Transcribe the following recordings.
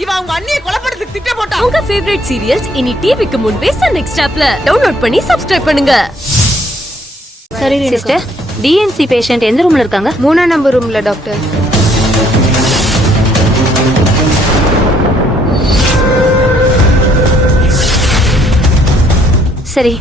இவன் அவங்க அண்ணியை கொலைப்படுறதுக்கு திட்டம் போட்டான். உங்க ஃபேவரட் சீரியல்ஸ் இனி டிவிக்கு முன்பே சன் நெக்ஸ்ட் ஆப்ல டவுன்லோட் பண்ணி சப்ஸ்கிரைப் பண்ணுங்க. சரி சிஸ்டர், டிஎன்சி பேஷண்ட் எந்த ரூம்ல இருக்காங்க? 3ஆம் நம்பர் ரூம்ல டாக்டர். சரி.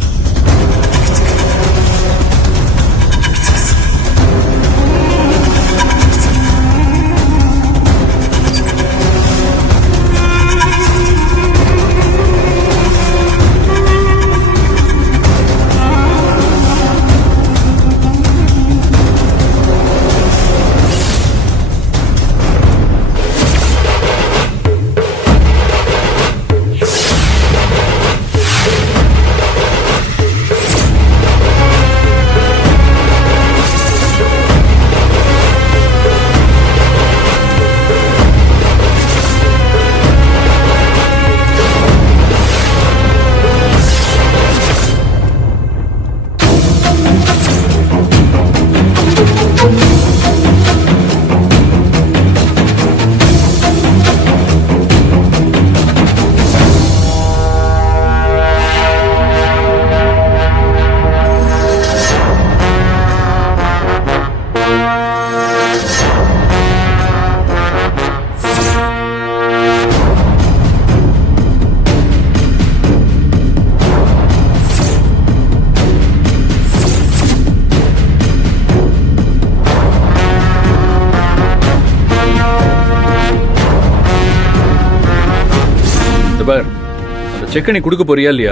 செக் நீ குடுக்க போறியா இல்லையா?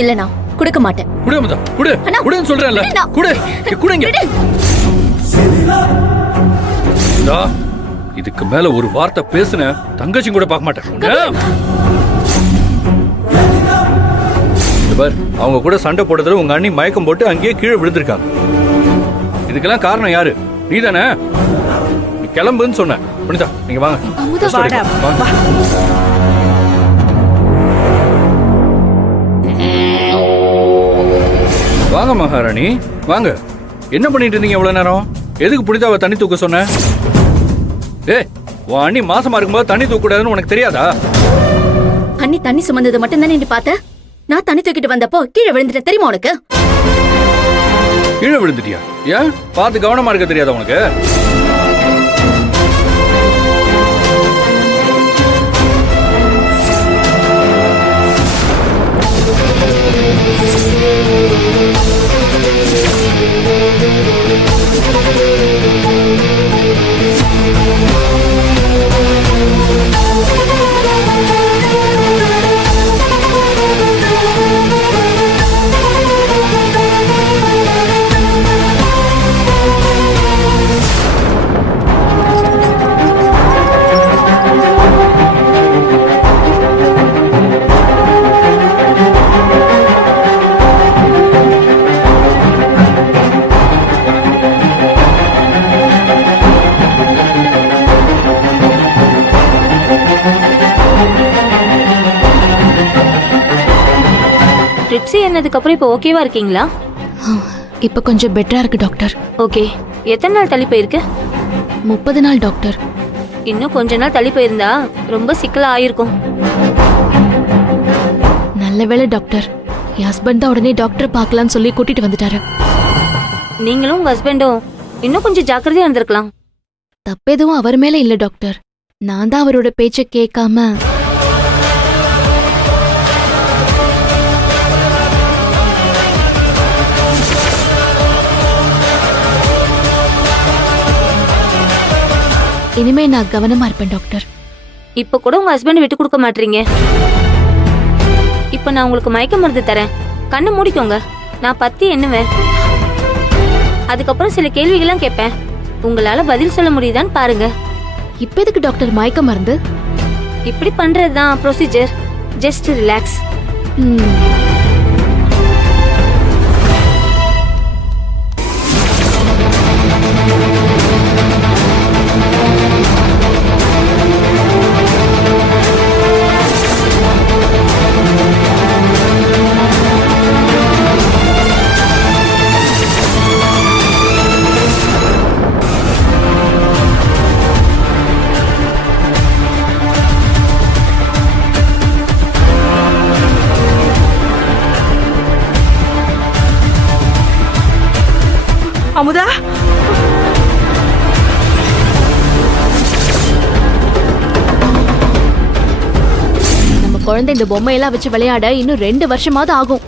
இல்லனா குடுக்க மாட்டேன். குடு அமுதா, குடு. குடுன்னு சொல்றேன்ல. குடு. குடுங்க. டா, இதுக்கு மேல ஒரு வார்த்தை பேசுன தங்கச்சி கூட பார்க்க மாட்டேன். பார், அவங்க கூட சண்டை போட்டதுல உங்க அண்ணி மயக்கம் போட்டு அங்கேயே கீழே விழுந்திருக்காங்க. இதுக்கெல்லாம் காரணம் யாரு? நீதானே? நீ கிளம்புன்னு சொன்ன. புனிதா, நீங்க வாங்க. வாங்க. வாங்க மகாராணி, வாங்க. என்ன பண்ணிட்டு இருந்தீங்க இவ்வளவு நேரம்? எதுக்கு புனிதாவை தண்ணி தூக்க சொன்ன? உன் அண்ணி மாசமா இருக்கும்போது தண்ணி தூக்க கூடாதுன்னு உனக்கு தெரியாதா? அண்ணி தண்ணி சுமந்தது மட்டும் தானே நீ பார்த்த? நான் தண்ணி தூக்கிட்டு வந்தப்போ கீழே விழுந்துட்ட, தெரியுமா உனக்கு? கீழே விழுந்துட்டியா? ஏன் பார்த்து கவனமா இருக்க தெரியாதா உனக்கு? ட்ரிப்ஸி என்னதுக்கு அப்புறம் இப்போ ஓகேவா இருக்கீங்களா? இப்போ கொஞ்சம் பெட்டரா இருக்கு டாக்டர். ஓகே. எத்தனை நாள் தள்ளி போயிருக்கு? 30 நாள் டாக்டர். இன்னும் கொஞ்ச நாள் தள்ளி போயிருந்தா ரொம்ப சிக்கலா ஆயிருக்கும். நல்ல வேளை டாக்டர், என் ஹஸ்பண்ட் தான் உடனே டாக்டர் பார்க்கலாம்னு சொல்லி கூட்டிட்டு வந்துட்டாரு. நீங்களும் உங்க ஹஸ்பண்டும் இன்னும் கொஞ்சம் ஜாக்கிரதையா இருந்திருக்கலாம். தப்பெதுவும் அவர் மேல இல்ல டாக்டர், நான் தான் அவரோட பேச்ச கேட்காம. இனிமே நான் கவனமா இருப்பேன் டாக்டர். இப்ப கூட உங்க ஹஸ்பண்ட் விட்டு கொடுக்க மாட்டீங்க. இப்ப நான் உங்களுக்கு மயக்க மருந்து தரேன், கண்ணை மூடிக்கோங்க. நான் பத்தி எண்ணுவேன். அதுக்கப்புறம் சில கேள்விகள்லாம் கேட்பேன். உங்களால பதில் சொல்ல முடியுதான்னு பாருங்க. இப்ப எதுக்கு டாக்டர் மயக்க மருந்து? இப்படி பண்றதுதான் ப்ரொசீஜர். Just relax. அமுதா நம்ம குழந்தை இந்த பொம்மையெல்லாம் வச்சு விளையாட இன்னும் 2 வருஷமாவது ஆகும்.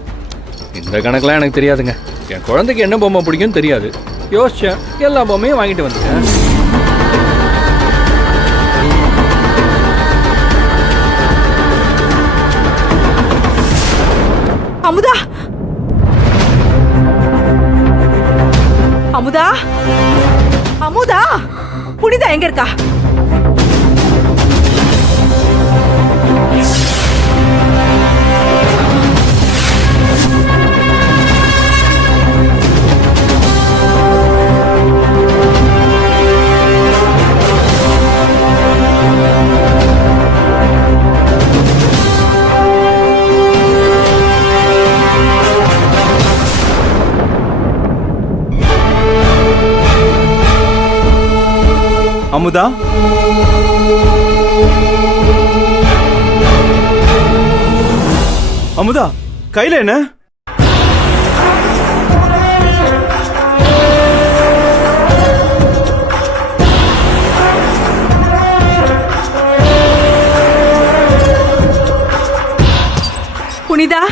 இந்த கணக்கெல்லாம் எனக்கு தெரியாதுங்க. என் குழந்தைக்கு என்ன பொம்மை பிடிக்கும்னு தெரியாது. யோசிச்சேன், எல்லா பொம்மையும் வாங்கிட்டு வந்துட்டேன். அமுதா அமுதா அமுதா புனிதா எங்க இருக்கா? அமுதா, அமுதா, கையில என்ன? புனிதா